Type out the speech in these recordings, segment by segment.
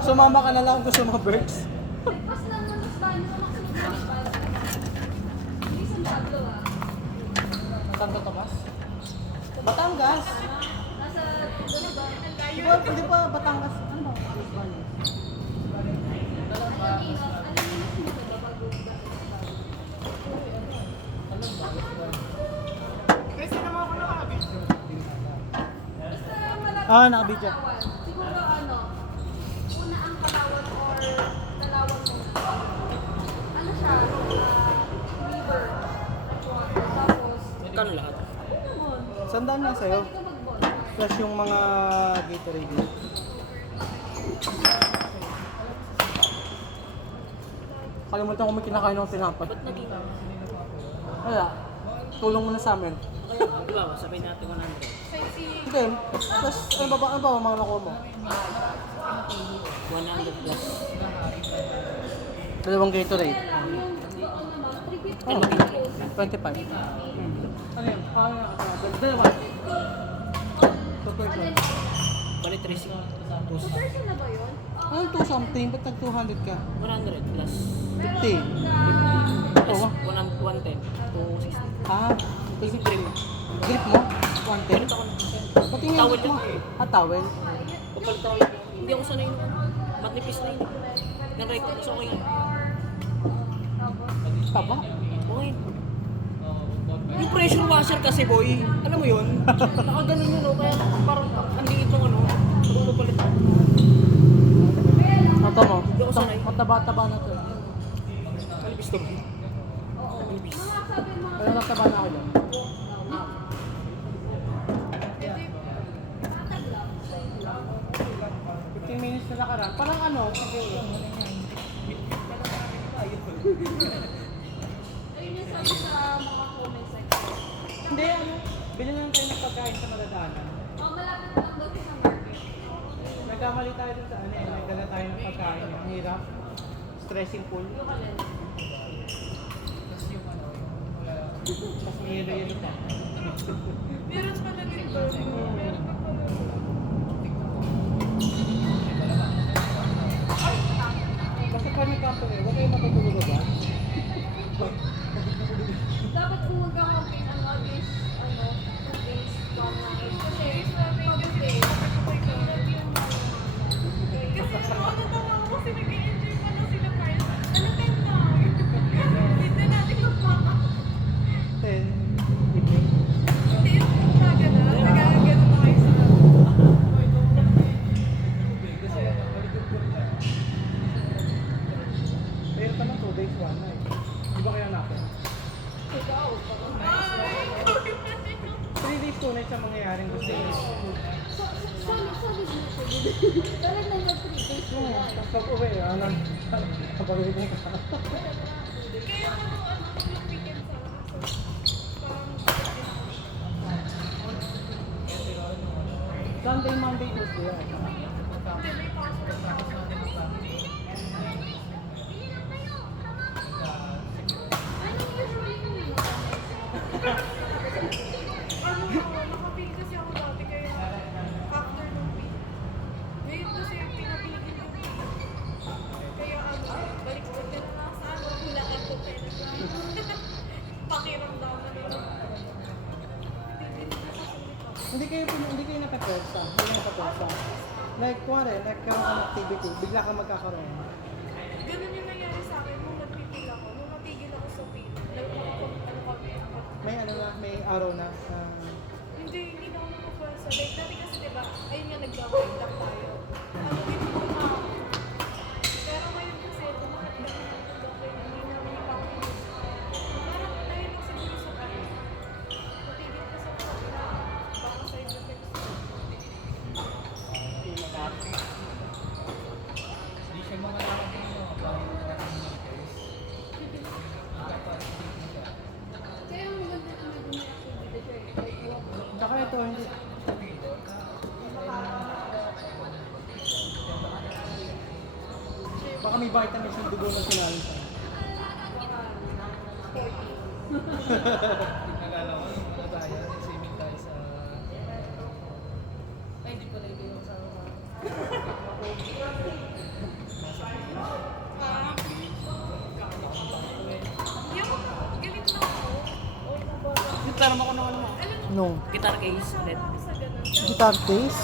Sumama ka na lang kung gusto mga birds. Nagpas lang ng Espanya, makinig ng Espanya. Hindi sa Pablo ah. Santo Tomas? Batangas. Nasa doon ba? Hindi pa Batangas. Ano ba? Alininis mo ba bago ba? Kasi naman ako nakabidyo. Basta malapit Ah, sa nakabidyo. Palawan. Siguro ano, una ang Palawan or Palawan muna. Ano siya? River. Tapos, Magkano lahat? yun. Sandaan lang sa'yo. Pwede ka mag-bonfire. Plus yung mga Gatorade. Kalimutan ko may kinakain ng tinapay. Ba't naging Wala. Tulong mo na sa amin. di ba, sabihin natin 100. Sige. Tapos ano ba mga nakuha mo? 100 plus. Dalawang Gatorade. Kaya lang yung dito naman, tribute Oh, ko. 25. Ano yun? Dalawa. Two person. Bali 360. So, person na ba yun? Anong 2 something? Ba't nag 200 ka? 100 plus. 50. Plus Oo. 110. 260. Ah, Kasi trim. grip mo? 110? Palit ako ng Pati nga Towel grip mo. lang. Ah, towel. Papalit ako ng hindi ako sanay nung matnipis na yun. Ng record. So okay lang. Taba. Okay. Yung pressure washer kasi boy, alam mo yun? Nakaganon yun, no? Kaya parang ang liit ng ano. Ano palit ako. Ito mo. Hindi ako sanay. Mataba-taba na to. Kalibis to. Kalibis. Pero nataba na ako dyan. 15 minutes na nakaraan. Parang ano, sige. Ayun yung sabi sa mga comment section. Hindi, ano. Bili lang tayo ng pagkain sa madadaanan. Oh, malapit lang daw sa market. Nagkamali tayo dun sa ano eh. Nagdala tayo ng pagkain. Ang hirap. Stressing pool. Tapos may yelo-yelo pa. Meron pala dito. Meron pa pala. Kasi pag nagkampo eh, huwag kayo matutulog ba? Dapat kung magkakapit ang August, 2 days, 1 night. Kasi, pag-day, Kasi natawa ko kasi nag-i-enjoy pala sila guys. Ano time na? Hindi natin magpapa. 10, evening. Hindi yung umaga na. Nagagano na kayo sa Pero pa lang 2 days, 1 night. Di ba kaya natin? ikaw, parang 3 days, 2 nights ang mangyayaring gusto niyo. solid na solid. Talagang mag 3 days. Tapos pag uwi, kapag uwi ka. Kaya ano yung weekend sa Sunday, Monday, Tuesday. Hindi, may pasok. Anong usually yung Nakapili kasi ako dati kaya after nung week. Ngayon kasi pinapigil yung week. Kaya balik ko na lang sa wala ka po pera lang. Pakiramdaman nila. Hindi kayo nakapersa. Hindi nakapersa. Like, kuwari, nagkaroon ka ng activity, bigla kang magkakaroon. Ganun yung nangyari sa akin nung nagpipil ako. Nung natigil ako sa pil, May ano na, may araw na. hindi na ako nakapwersa. Like, dati kasi diba, ayun nga nag-break lang tayo. Ano, dito ko na ako. Pero ngayon kasi, tumakit na ng doctor na hindi namin yung pang-inis. Parang dahil lang siguro sa pil. Natigil ka sa pil na baka side effects. Kaya ang maganda na may activity siya eh. Like, walk. Tsaka ito, hindi. Baka may vitamins yung dugo na sinabi sa. Nalala ko, ano tayo, swimming tayo sa... Ay, hindi pala ito yung sa Ah. Yung ganito ako. O yung parang, Pero mo ko na ano mo. No. Guitar case ulit. sa ganun. Guitar case?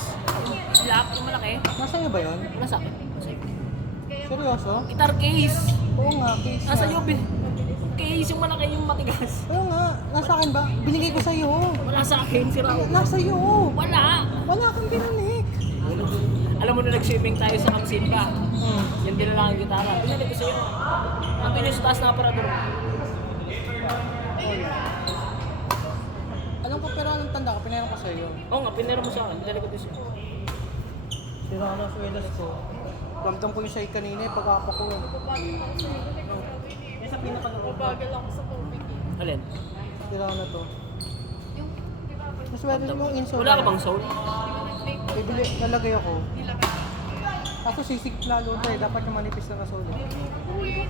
Black, yung malaki. Nasa iyo ba yun? Wala sa akin. Sa'yo. Kaya Seryoso? Guitar case. Oo nga, case Nasa nga. iyo, case yung malaki, yung matigas. Oo nga, nasa akin ba? Binigay ko sa'yo. Wala sa akin, si Raul. Nasa iyo. Wala. Wala kang binanik. Alam mo na nag-swimming tayo sa Kamsimba. Hmm. Yan din lang ang gitara. Pinalik ko sa'yo. Ang pinis sa taas na aparador mo. Alam ko pero anong tanda ko, pinayaran ko sa'yo. Oo nga, pinero mo sa akin. Pinalik ko din sa'yo. Sira ka ng swelas ko. Ramdam ko yung sa'yo kanina eh, pag-apa ko. babagal ako sa iyo. Yan sa pinaka-loob. Babagal ako sa tubig eh. Alin? Sira na to. Yung, di ba, pag Naswelas ko yung insole. Wala ka bang soul? nag-make Bibili, nalagay ako. nilagay. Kaso sisig lalo to eh, dapat yung manipis na sole. Uy,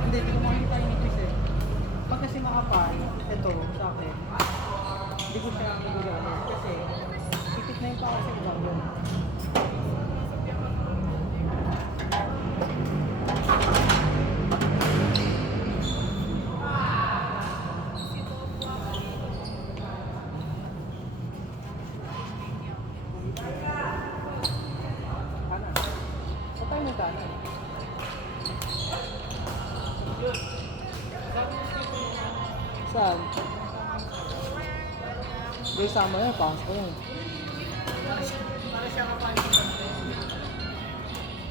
Hindi, hindi ko makikita yung nipis eh. Pag kasi makapal, ito sa akin, hindi ko siya nagagamit kasi pipit na yung paa sa ibang yun. Kanan. Patay mo kanan. Saan? Hindi, sama yan. Pasok ko yan.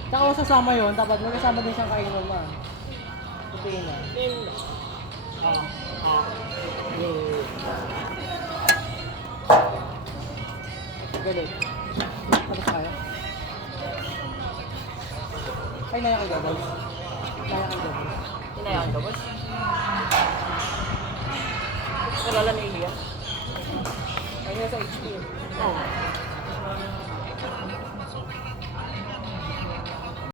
Tsaka kung sasama yun, dapat may kasama din siyang kainom ah. Putiin na. Galit. Tapos kaya? Ay, naya kay Gabals. Naya kay Gabals. Hinayaan ka, boss? Kalala na ihiya. Ay, nasa HP. Oo.